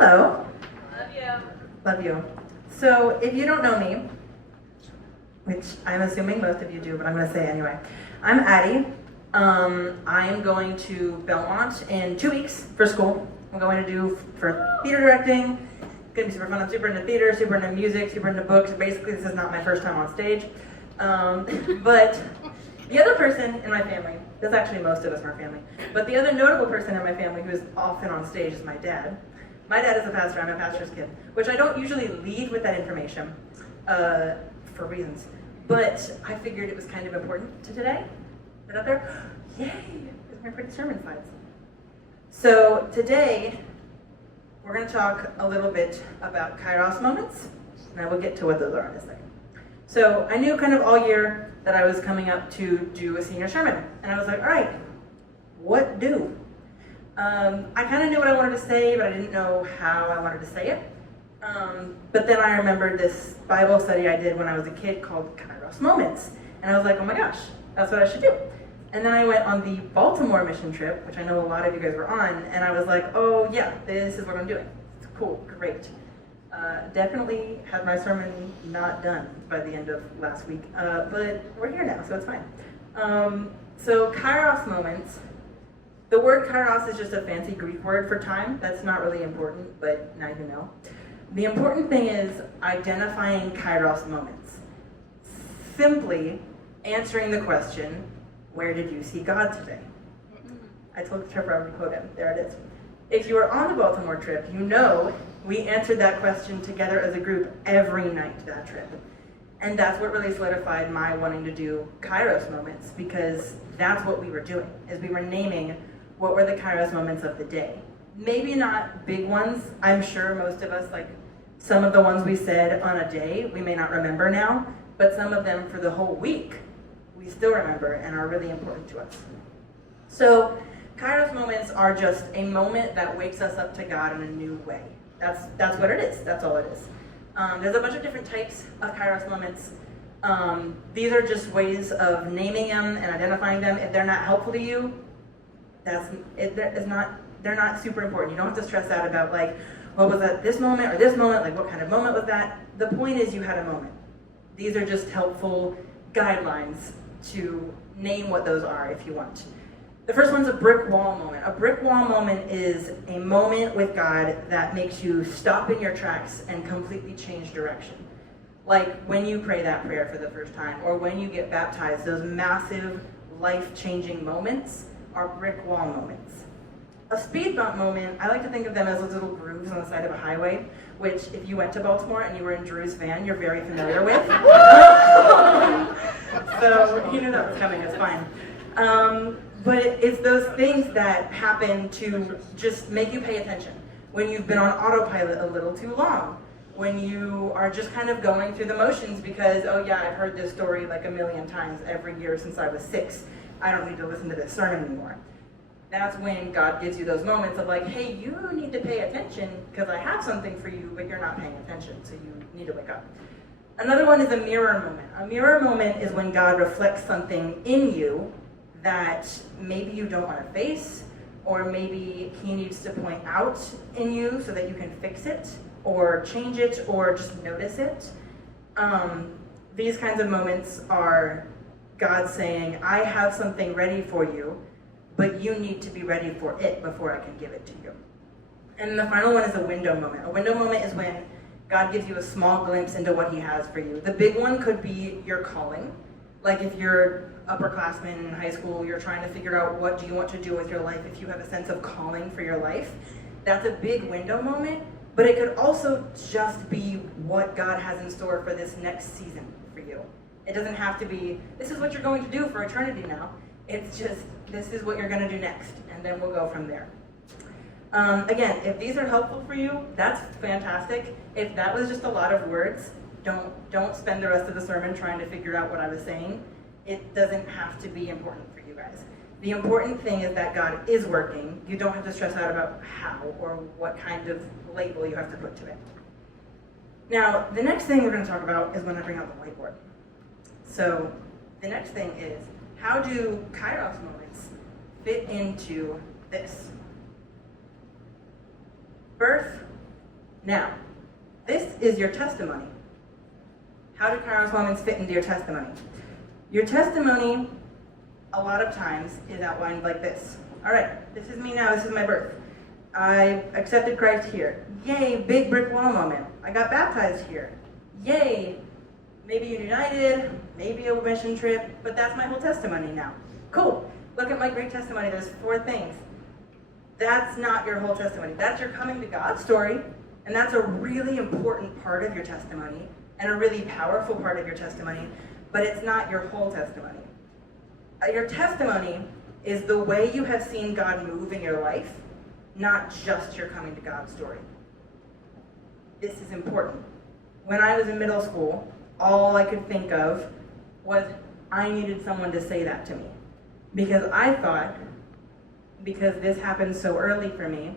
Hello. Love you. Love you. So if you don't know me, which I'm assuming most of you do, but I'm going to say anyway, I'm Addi. I'm going to Belmont in 2 weeks for school. I'm going to do for theater directing. It's going to be super fun. I'm super into theater, super into music, super into books. Basically, this is not my first time on stage. But the other person in my family, that's actually most of us in our family, but the other notable person in my family who is often on stage is my dad. My dad is a pastor, I'm a pastor's kid, which I don't usually lead with that information for reasons, but I figured it was kind of important to today. Is it up there? Yay! These are my pretty sermon slides. So today, we're going to talk a little bit about Kairos moments, and I will get to what those are in a second. So I knew kind of all year that I was coming up to do a senior sermon, and I was like, all right, what do? I kind of knew what I wanted to say, but I didn't know how I wanted to say it. But then I remembered this Bible study I did when I was a kid called Kairos Moments, and I was like, oh my gosh, that's what I should do. And then I went on the Baltimore mission trip, which I know a lot of you guys were on, and I was like, oh yeah, this is what I'm doing. It's cool, great. Definitely had my sermon not done by the end of last week, but we're here now, so it's fine. So Kairos moments, the word Kairos is just a fancy Greek word for time. That's not really important, but now you know. The important thing is identifying Kairos moments. Simply answering the question, where did you see God today? I told Trevor I would quote him. There it is. If you were on the Baltimore trip, you know we answered that question together as a group every night that trip. And that's what really solidified my wanting to do Kairos moments, because that's what we were doing, is we were naming what were the Kairos moments of the day. Maybe not big ones. I'm sure most of us, like some of the ones we said on a day, we may not remember now, but some of them for the whole week, we still remember and are really important to us. So Kairos moments are just a moment that wakes us up to God in a new way. That's what it is. That's all it is. There's a bunch of different types of Kairos moments. These are just ways of naming them and identifying them. If they're not helpful to you, they're not super important. You don't have to stress out about like, what was that this moment or this moment, like what kind of moment was that? The point is you had a moment. These are just helpful guidelines to name what those are if you want. The first one's a brick wall moment. A brick wall moment is a moment with God that makes you stop in your tracks and completely change direction. Like when you pray that prayer for the first time, or when you get baptized, those massive life-changing moments are brick wall moments. A speed bump moment, I like to think of them as those little grooves on the side of a highway, which if you went to Baltimore and you were in Drew's van, you're very familiar with. So you knew that was coming, it's fine. But it's those things that happen to just make you pay attention. When you've been on autopilot a little too long. When you are just kind of going through the motions because, oh yeah, I've heard this story like a million times every year since I was 6. I don't need to listen to this sermon anymore. That's when God gives you those moments of like, hey, you need to pay attention because I have something for you, but you're not paying attention, so you need to wake up. Another one is a mirror moment. A mirror moment is when God reflects something in you that maybe you don't want to face, or maybe he needs to point out in you so that you can fix it, or change it, or just notice it. These kinds of moments are God saying, I have something ready for you, but you need to be ready for it before I can give it to you. And the final one is a window moment. A window moment is when God gives you a small glimpse into what he has for you. The big one could be your calling. Like if you're upperclassmen in high school, you're trying to figure out what do you want to do with your life, if you have a sense of calling for your life. That's a big window moment, but it could also just be what God has in store for this next season for you. It doesn't have to be, this is what you're going to do for eternity now. It's just, this is what you're going to do next, and then we'll go from there. Again, if these are helpful for you, that's fantastic. If that was just a lot of words, don't spend the rest of the sermon trying to figure out what I was saying. It doesn't have to be important for you guys. The important thing is that God is working. You don't have to stress out about how or what kind of label you have to put to it. Now, the next thing we're going to talk about is when I bring out the whiteboard. So the next thing is, how do Kairos moments fit into this? Birth, Now, this is your testimony. How do Kairos moments fit into your testimony? Your testimony, a lot of times, is outlined like this. All right, this is me now, this is my birth. I accepted Christ here. Yay, big brick wall moment. I got baptized here. Yay, maybe united, maybe a mission trip, but that's my whole testimony now. Cool, look at my great testimony, there's 4 things. That's not your whole testimony. That's your coming to God story, and that's a really important part of your testimony, and a really powerful part of your testimony, but it's not your whole testimony. Your testimony is the way you have seen God move in your life, not just your coming to God story. This is important. When I was in middle school, all I could think of was I needed someone to say that to me. Because I thought, because this happened so early for me,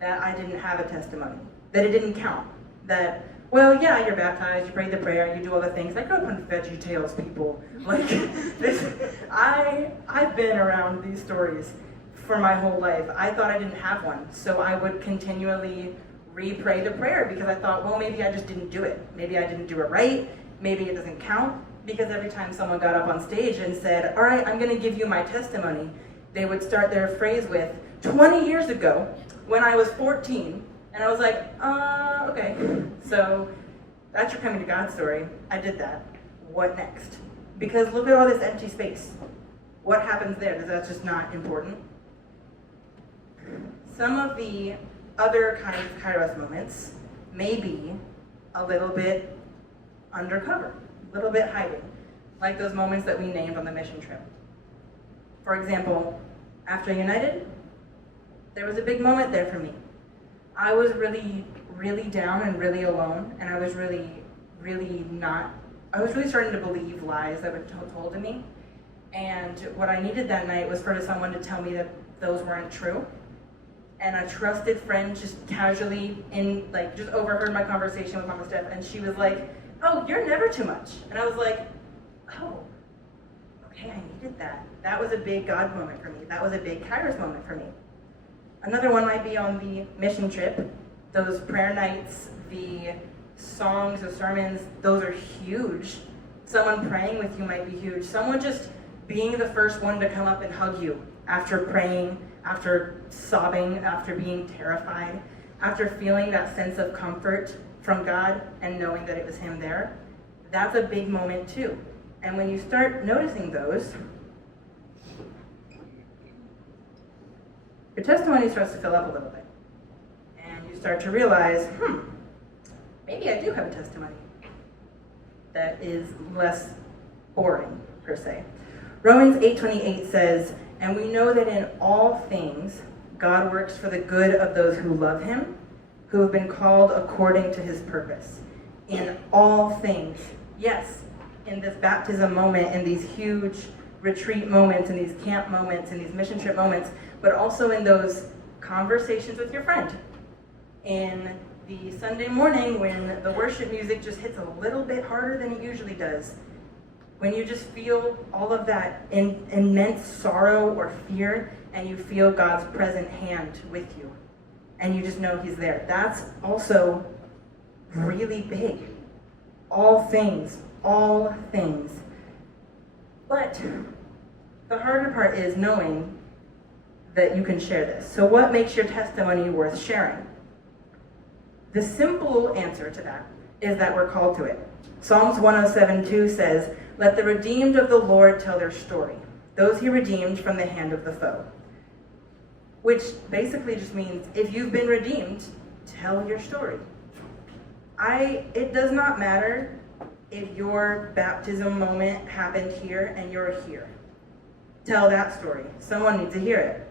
that I didn't have a testimony, that it didn't count. That, well, yeah, you're baptized, you pray the prayer, you do all the things. I grew up on Veggie Tales, people. Like, I've been around these stories for my whole life. I thought I didn't have one, so I would continually re-pray the prayer because I thought, well, maybe I just didn't do it. Maybe I didn't do it right. Maybe it doesn't count. Because every time someone got up on stage and said, all right, I'm going to give you my testimony, they would start their phrase with, 20 years ago, when I was 14, and I was like, okay. So that's your coming to God story. I did that. What next? Because look at all this empty space. What happens there? Because that's just not important. Some of the other kinds of Kairos moments may be a little bit undercover. A little bit hiding, like those moments that we named on the mission trip. For example, after United, there was a big moment there for me. I was really, really down and really alone, and I was really starting to believe lies that were told to me. And what I needed that night was for someone to tell me that those weren't true. And a trusted friend just casually just overheard my conversation with Mama Steph, and she was like, oh, you're never too much. And I was like, oh, okay, I needed that. That was a big God moment for me. That was a big Kairos moment for me. Another one might be on the mission trip. Those prayer nights, the songs, the sermons, those are huge. Someone praying with you might be huge. Someone just being the first one to come up and hug you after praying, after sobbing, after being terrified, after feeling that sense of comfort from God and knowing that it was Him there, that's a big moment too. And when you start noticing those, your testimony starts to fill up a little bit. And you start to realize, maybe I do have a testimony that is less boring, per se. Romans 8:28 says, and we know that in all things, God works for the good of those who love Him, who have been called according to His purpose. In all things. Yes, in this baptism moment, in these huge retreat moments, in these camp moments, in these mission trip moments, but also in those conversations with your friend. In the Sunday morning when the worship music just hits a little bit harder than it usually does. When you just feel all of that immense sorrow or fear, and you feel God's present hand with you. And you just know He's there. That's also really big. All things. But the harder part is knowing that you can share this. So what makes your testimony worth sharing? The simple answer to that is that we're called to it. Psalms 107:2 says, let the redeemed of the Lord tell their story, those He redeemed from the hand of the foe. Which basically just means, if you've been redeemed, tell your story. It does not matter if your baptism moment happened here and you're here. Tell that story. Someone needs to hear it.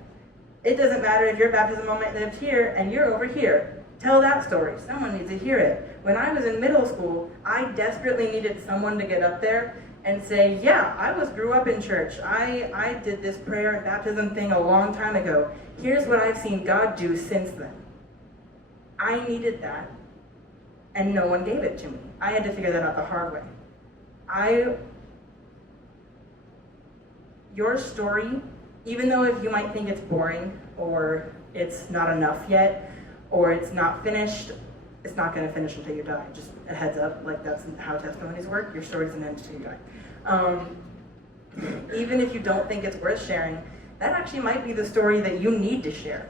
It doesn't matter if your baptism moment lived here and you're over here. Tell that story. Someone needs to hear it. When I was in middle school, I desperately needed someone to get up there and say, yeah, I grew up in church. I did this prayer and baptism thing a long time ago. Here's what I've seen God do since then. I needed that, and no one gave it to me. I had to figure that out the hard way. Your story, even though if you might think it's boring, or it's not enough yet, or it's not finished, it's not going to finish until you die. Just a heads up, like that's how testimonies work. Your story doesn't end until you die. Even if you don't think it's worth sharing, that actually might be the story that you need to share.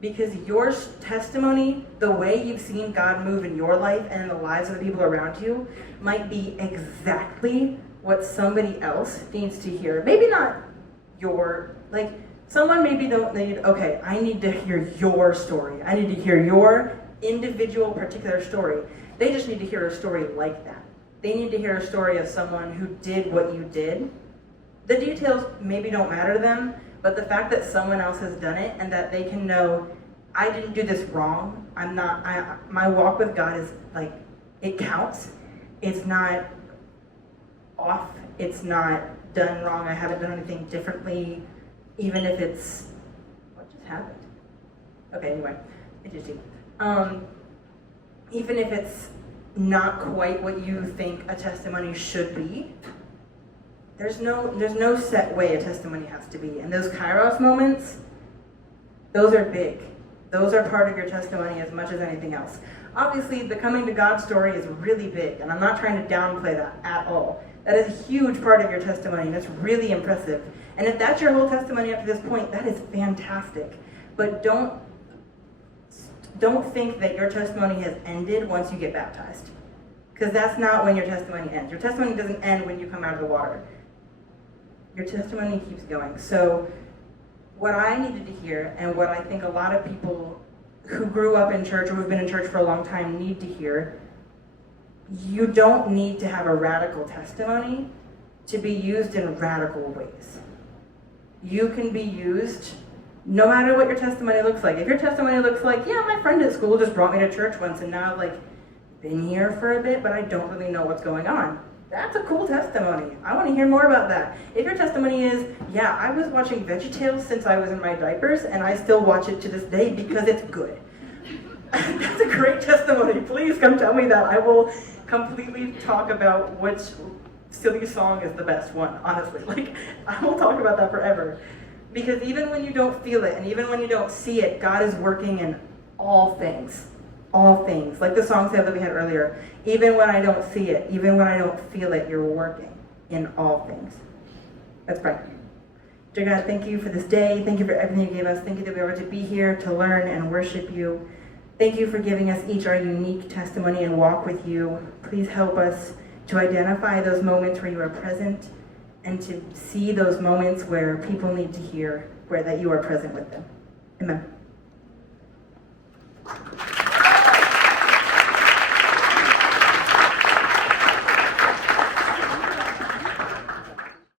Because your testimony, the way you've seen God move in your life and in the lives of the people around you, might be exactly what somebody else needs to hear. Maybe not your, like, someone maybe don't need, okay, I need to hear your story. I need to hear your individual particular story. They just need to hear a story like that. They need to hear a story of someone who did what you did. The details maybe don't matter to them, but the fact that someone else has done it and that they can know, I didn't do this wrong. My walk with God is like, it counts. It's not off. It's not done wrong. I haven't done anything differently, even if it's, what just happened? Okay, anyway, interesting. Even if it's not quite what you think a testimony should be, there's no set way a testimony has to be. And those kairos moments, those are big. Those are part of your testimony as much as anything else. Obviously, the coming to God story is really big, and I'm not trying to downplay that at all. That is a huge part of your testimony, and it's really impressive. And if that's your whole testimony up to this point, that is fantastic. But don't think that your testimony has ended once you get baptized. Because that's not when your testimony ends. Your testimony doesn't end when you come out of the water. Your testimony keeps going. So what I needed to hear, and what I think a lot of people who grew up in church or who've been in church for a long time need to hear, you don't need to have a radical testimony to be used in radical ways. You can be used no matter what your testimony looks like. If your testimony looks like, yeah, my friend at school just brought me to church once and now I've like been here for a bit, but I don't really know what's going on. That's a cool testimony. I want to hear more about that. If your testimony is, yeah, I was watching VeggieTales since I was in my diapers and I still watch it to this day because it's good. That's a great testimony. Please come tell me that. I will completely talk about which silly song is the best one, honestly. Like, I will talk about that forever. Because even when you don't feel it and even when you don't see it, God is working in all things. All things. Like the song said that we had earlier. Even when I don't see it, even when I don't feel it, you're working in all things. Let's pray. Dear God, thank you for this day. Thank you for everything you gave us. Thank you that we were able to be here to learn and worship you. Thank you for giving us each our unique testimony and walk with you. Please help us to identify those moments where you are present and to see those moments where people need to hear that you are present with them. Amen.